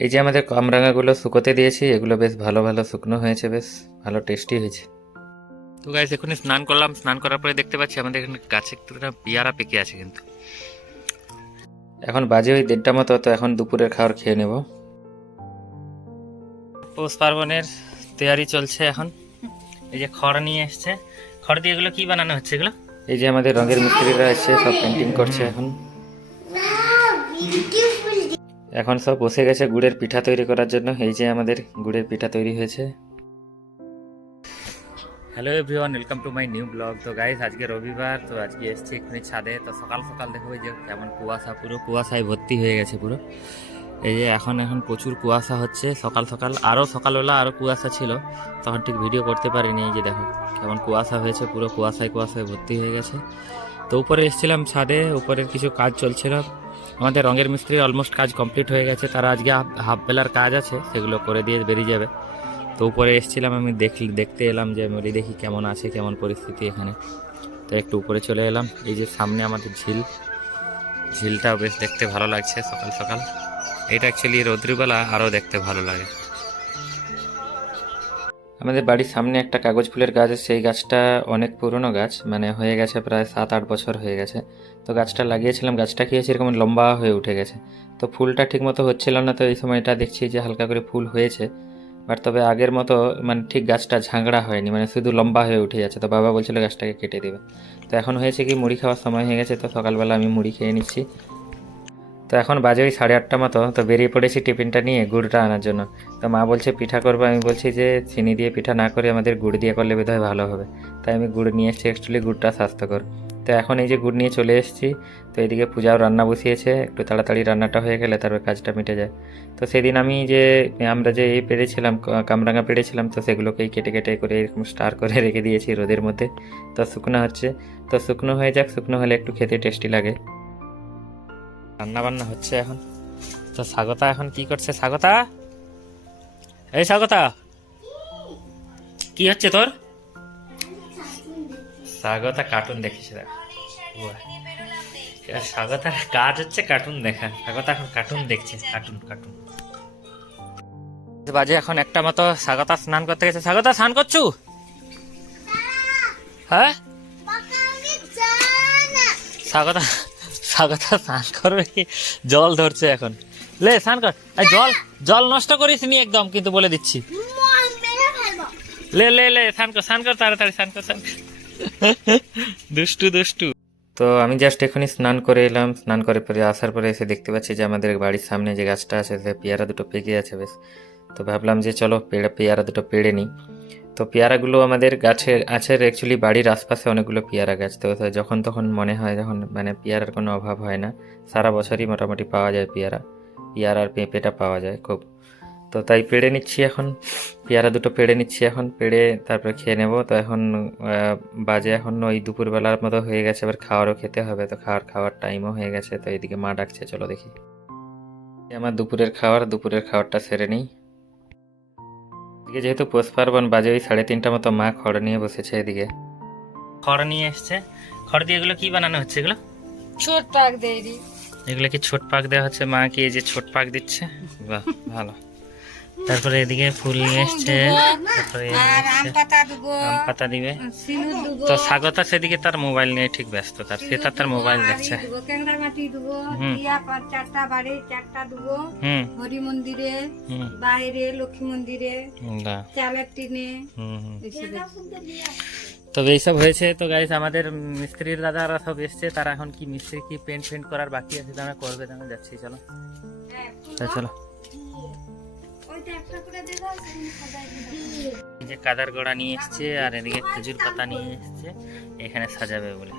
এই যে আমাদের কামরাঙাগুলো শুকোতে দিয়েছি এগুলো বেশ ভালো ভালো শুকনো হয়েছে বেশ ভালো টেস্টি হয়েছে। তো গাইস এখনই স্নান করলাম। স্নান করার পরে দেখতে পাচ্ছি আমাদের এখানে গাছে একটু পেয়ারা পেকে আছে কিন্তু। এখন বাজে ওই দেড়টা মতো তো এখন দুপুরের খাবার খেয়ে নেব। পৌষ পার্বণের তৈয়ারি চলছে এখন। এই যে খড় নিয়ে এসছে। খড় দিয়ে এগুলো কি বানানো হচ্ছে এগুলো? এই যে আমাদের রঙের মিস্ত্রিরা এসছে সব পেন্টিং করছে এখন। এখন সব বসে গেছে গুড়ের পিঠা তৈরি করার জন্য। এই যে আমাদের গুড়ের পিঠা তৈরি হয়েছে। Hello everyone welcome to my new blog তো গাইস আজকে রবিবার, তো আজকে এসছি এক্ষুনি ছাদে। তো সকাল সকাল দেখো যে কেমন কুয়াশা, পুরো কুয়াশায় ভর্তি হয়ে গেছে পুরো। এই যে এখন এখন প্রচুর কুয়াশা হচ্ছে। সকাল সকাল আরও সকালবেলা আরও কুয়াশা ছিল। তখন ঠিক ভিডিও করতে পারিনি। এই যে দেখো, কেমন কুয়াশা হয়েছে, পুরো কুয়াশায় কুয়াশায় ভর্তি হয়ে গেছে। তো উপরে এসেছিলাম ছাদে, উপরের কিছু কাজ চলছিল। আমাদের রঙের মিস্ত্রি অলমোস্ট কাজ কমপ্লিট হয়ে গেছে, তারা আজকে হাফ বেলার কাজ আছে, সেগুলো করে দিয়ে বেরিয়ে যাবে। তো উপরে এসেছিলাম আমি দেখ দেখতে এলাম যে, আমি দেখি কেমন আছে, কেমন পরিস্থিতি এখানে। তো একটু উপরে চলে এলাম, এই যে সামনে আমাদের ঝিল। ঝিলটাও বেশ দেখতে ভালো লাগছে সকাল সকাল। এটা অ্যাকচুয়ালি রৌদ্রিবেলা আরও দেখতে ভালো লাগে। আমাদের বাড়ির সামনে একটা কাগজ ফুলের গাছ আছে, সেই গাছটা অনেক পুরনো গাছ মানে হয়ে গেছে প্রায় সাত আট বছর হয়ে গেছে। তো গাছটা লাগিয়েছিলাম, গাছটা কি হয়েছে? এরকম লম্বা হয়ে উঠে গেছে। তো ফুলটা ঠিকমতো হচ্ছিল না, তো এই সময়টা দেখছি যে হালকা করে ফুল হয়েছে। বাট তবে আগের মতো মানে ঠিক গাছটা ঝাঁকড়া হয়নি মানে শুধু লম্বা হয়ে উঠে যাচ্ছে। তো বাবা বলছিল গাছটাকে কেটে দেবে। তো এখন হয়েছে কি, মুড়ি খাওয়ার সময় হয়ে গেছে, তো সকালবেলা আমি মুড়ি খেয়ে নিচ্ছি। তো এখন বাজে ওই সাড়ে আটটা মতো, তো বেরিয়ে পড়েছি টিফিনটা নিয়ে গুড়টা আনার জন্য। তো মা বলছে, পিঠা করব? আমি বলছি যে, চিনি দিয়ে পিঠা না করে আমাদের গুড় দিয়ে করলে বোধহয় ভালো হবে। তাই আমি গুড় নিয়ে এসেছি অ্যাকচুয়ালি গুড়টা স্বাস্থ্যকর। তো এখন এই যে গুড় নিয়ে চলে এসেছি, তো এদিকে পূজাও রান্না বসিয়েছে, একটু তাড়াতাড়ি রান্নাটা হয়ে গেলে তারপর কাজটা মিটে যায়। তো সেদিন আমি যে, আমরা যে এই পেরেছিলাম কামরাঙা পেরেছিলাম, তো সেগুলোকেই কেটে কেটে করে এরকম স্টার করে রেখে দিয়েছি রোদের মধ্যে। তো শুকনো হচ্ছে। তো শুকনো হয়ে যাক, শুকনো হলে একটু খেতে টেস্টি লাগে। রান্না বান্না হচ্ছে এখন। তো স্বাগতা এখন কি করছে স্বাগতা? এই স্বাগতা কি হচ্ছে তোর? স্বাগতা কার্টুন দেখিস দেখ। স্বাগতার কাজ হচ্ছে কার্টুন দেখা। স্বাগতা এখন কার্টুন দেখছে কার্টুন কার্টুন বাজে এখন একটা মতো স্বাগতা স্নান করতে গেছে। স্বাগতা স্নান করছু? হ্যাঁ? স্বাগতা স্বাগতা স্নান করবে জল ধরছে এখন। লে, স্নান কর। জল জল নষ্ট করিস নি একদম, কিন্তু বলে দিচ্ছি। লে লে লে, স্নান কর স্নান কর, তাড়াতাড়ি স্নান কর, স্নান দুষ্টু দুষ্টু। তো আমি জাস্ট এখনই স্নান করে এলাম। স্নান করে পরে আসার পরে এসে দেখতে পাচ্ছি যে আমাদের বাড়ির সামনে যে গাছটা আছে, সে পেয়ারা দুটো পেকে আছে বেশ। তো ভাবলাম যে চলো পেড়া, পেয়ারা দুটো পেড়ে নিই। তো পেয়ারাগুলো আমাদের গাছের, আছে অ্যাকচুয়ালি বাড়ির আশপাশে অনেকগুলো পেয়ারা গাছ। তো তো যখন তখন মনে হয় যখন মানে পেয়ারার কোনো অভাব হয় না, সারা বছরই মোটামুটি পাওয়া যায় পেয়ারা। পেয়ারার পেঁপেটা পাওয়া যায় খুব। তো তাই পেড়ে নিচ্ছি এখন। পেয়ারা দুটো পেড়ে নিচ্ছি এখন পেড়ে তারপরে খেয়ে নেব। তো এখন বাজে এখন ওই দুপুরবেলার মতো হয়ে গেছে এবার খাওয়ারও খেতে হবে। তো খাওয়ার খাওয়ার টাইমও হয়ে গেছে তো এদিকে মা ডাকছে চলো দেখি। আমার দুপুরের খাওয়ার দুপুরের খাবারটা সেরে নিই। এদিকে যেহেতু পৌষ পার্বণ বাজে ওই সাড়ে তিনটা মতো মা খড় নিয়ে বসেছে এদিকে। খড় নিয়ে এসছে। খড় দিয়ে এগুলো কি বানানো হচ্ছে এগুলো? ছোট পাক দেরি এগুলো কি ছোট পাক দেওয়া হচ্ছে? মা কি এই যে ছোট পাক দিচ্ছে? বাহ ভালো। তারপরে এদিকে ফুল নিয়ে এসছে পাতা দেবো। তো স্বাগতা সেদিকে তার মোবাইল নিয়ে ঠিক ব্যস্ত তার সে তার মোবাইল দেখছে। হরি মন্দিরে বাইরে লক্ষ্মী মন্দিরে চালের টিনে। তবে এইসব হয়েছে তো গাইস আমাদের মিস্ত্রির দাদারা সব এসছে তারা এখন কি মিস্ত্রি কি পেন্ট ফেন্ট করার বাকি আছে তারা করবে তারা যাচ্ছি চলো। তা চলো। যে কাদার গোড়া নিয়ে এসছে, আর এদিকে খেজুর পাতা নিয়ে এসছে, এখানে সাজাবে বলে।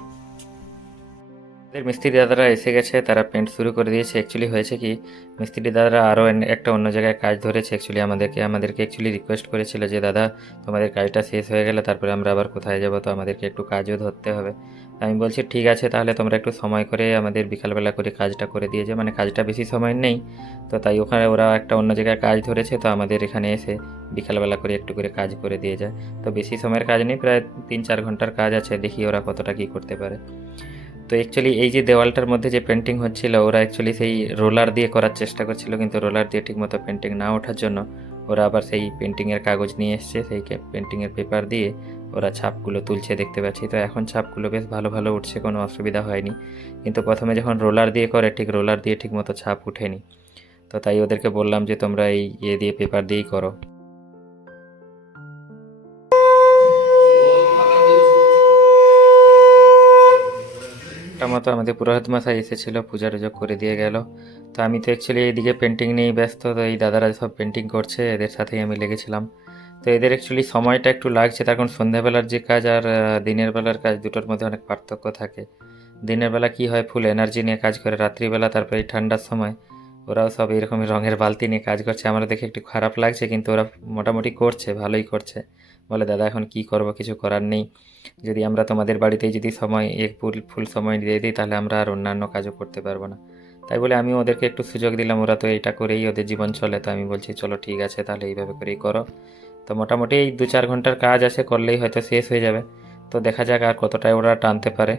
আমাদের মিস্ত্রি দাদারা এসে গেছে, তারা পেন্ট শুরু করে দিয়েছে। অ্যাকচুয়ালি হয়েছে কি, মিস্ত্রি দাদারা আরও একটা অন্য জায়গায় কাজ ধরেছে। অ্যাকচুয়ালি আমাদেরকে আমাদেরকে অ্যাকচুয়ালি রিকোয়েস্ট করেছিল যে, দাদা, তোমাদের কাজটা শেষ হয়ে গেলে তারপরে আমরা আবার কোথায় যাব? তো আমাদেরকে একটু কাজও ধরতে হবে। আমি বলছি, ঠিক আছে, তাহলে তোমরা একটু সময় করে আমাদের বিকালবেলা করে কাজটা করে দিয়ে যে মানে কাজটা বেশি সময় নেই, তো তাই ওখানে ওরা একটা অন্য জায়গায় কাজ ধরেছে, তো আমাদের এখানে এসে বিকালবেলা করে একটু করে কাজ করে দিয়ে যায়। তো বেশি সময়ের কাজ নেই, প্রায় তিন চার ঘণ্টার কাজ আছে, দেখি ওরা কতটা কী করতে পারে। তো অ্যাকচুয়ালি এই যে দেওয়ালটার মধ্যে যে পেন্টিং হচ্ছিল, ওরা অ্যাকচুয়ালি সেই রোলার দিয়ে করার চেষ্টা করছিল, কিন্তু রোলার দিয়ে ঠিকমতো পেন্টিং না ওঠার জন্য। ওরা আবার সেই পেন্টিংয়ের কাগজ নিয়ে এসছে, সেই পেন্টিংয়ের পেপার দিয়ে ওরা ছাপগুলো তুলছে দেখতে পাচ্ছি। তো এখন ছাপগুলো বেশ ভালো ভালো উঠছে, কোনো অসুবিধা হয়নি। কিন্তু প্রথমে যখন রোলার দিয়ে করে, ঠিক রোলার দিয়ে ঠিকমতো ছাপ উঠেনি। তো তাই ওদেরকে বললাম যে, তোমরা এই ইয়ে দিয়ে পেপার দিয়েই করো। মতো আমাদের পুরোহিত মশাই এসেছিল, পূজা টুজো করে দিয়ে গেল। তো আমি তো অ্যাকচুয়ালি এইদিকে পেন্টিং নিয়েই ব্যস্ত, তো এই দাদারা সব পেন্টিং করছে, এদের সাথেই আমি লেগেছিলাম। তো এদের অ্যাকচুয়ালি সময়টা একটু লাগছে। তার কারণ সন্ধ্যাবেলার যে কাজ আর দিনের বেলার কাজ দুটোর মধ্যে অনেক পার্থক্য থাকে। দিনের বেলা কি হয় ফুল এনার্জি নিয়ে কাজ করে, রাত্রিবেলা তারপরে এই ঠান্ডার সময় ওরাও সব এরকম রঙের বালতি নিয়ে কাজ করছে। আমরা দেখে একটু খারাপ লাগছে, কিন্তু ওরা মোটামুটি করছে, ভালোই করছে। বলে, দাদা, এখন কি করব? কিছু করার নেই। যদি আমরা তোমাদের বাড়িতেই যদি সময় এক ফুল ফুল সময় দিয়ে দিই, তাহলে আমরা আর অন্যান্য কাজও করতে পারব না। তাই বলে আমি ওদেরকে একটু সুযোগ দিলাম। ওরা তো এটা করেই ওদের জীবন চলে। তো আমি বলছি, চলো, ঠিক আছে, তাহলে এইভাবে করেই করো। তো মোটামুটি এই দু চার ঘণ্টার কাজ আছে, করলেই হয়তো শেষ হয়ে যাবে। তো দেখা যাক আর কতটাই ওরা টানতে পারে।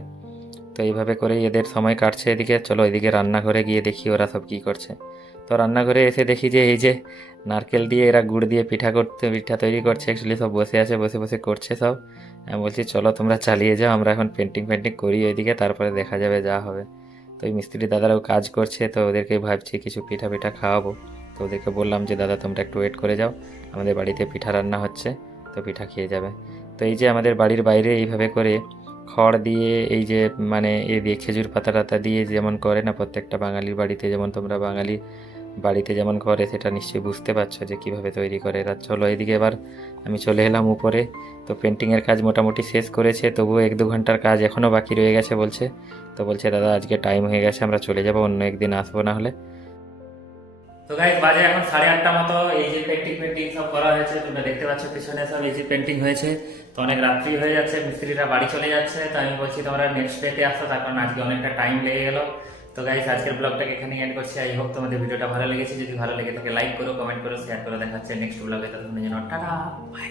তো এইভাবে করেই এদের সময় কাটছে এদিকে। চলো এদিকে রান্নাঘরে গিয়ে দেখি ওরা সব কী করছে। তো রান্নাঘরে এসে দেখি যে এই যে নারকেল দিয়ে এরা গুড় দিয়ে পিঠা করতে, পিঠা তৈরি করছে। অ্যাকচুয়ালি সব বসে আছে, বসে বসে করছে সব। আমি বলছি, চলো তোমরা চালিয়ে যাও, আমরা এখন পেন্টিং পেন্টিং করি ওইদিকে, তারপরে দেখা যাবে যা হবে। তো ওই মিস্ত্রি দাদারাও কাজ করছে, তো ওদেরকে ভাবছি কিছু পিঠা পিঠা খাওয়াবো। তো ওদেরকে বললাম যে, দাদা, তোমরা একটু ওয়েট করে যাও। আমাদের বাড়িতে পিঠা রান্না হচ্ছে, তো পিঠা খেয়ে যাবে। তো এই যে আমাদের বাড়ির বাইরে এইভাবে করে খড় দিয়ে, এই যে মানে এ দিয়ে খেজুর পাতা টাতা দিয়ে যেমন করে না, প্রত্যেকটা বাঙালির বাড়িতে যেমন তোমরা বাঙালি বাড়িতে যেমন করে, সেটা নিশ্চয়ই বুঝতে পারছ যে, কীভাবে তৈরি করে এরা। চলো এদিকে এবার আমি চলে এলাম উপরে। তো পেন্টিংয়ের কাজ মোটামুটি শেষ করেছে, তবুও এক দু ঘণ্টার কাজ এখনও বাকি রয়ে গেছে বলছে। তো বলছে, দাদা, আজকে টাইম হয়ে গেছে, আমরা চলে যাব, অন্য একদিন আসব না হলে। তো গাইজ বাজে এখন সাড়ে আটটা মতো। এই যে পেন্টিং পেন্টিং সব করা হয়েছে, তোমরা দেখতে পাচ্ছ পিছনে সব এই যে পেন্টিং হয়েছে। তো অনেক রাত্রি হয়ে যাচ্ছে, মিস্ত্রিরা বাড়ি চলে যাচ্ছে। তো আমি বলছি, তোমরা নেক্সট ডেতে আসো তার কারণ আজকে অনেকটা টাইম লেগে গেল। তো গাইজ আজকের ব্লগটাকে এখানে এন্ড করছি। আই হোপ তোমাদের ভিডিওটা ভালো লেগেছে। যদি ভালো লেগে থাকে লাইক করো কমেন্ট করো শেয়ার করো। দেখাচ্ছে নেক্সট ব্লগে ততক্ষণের জন্য, টাটা বাই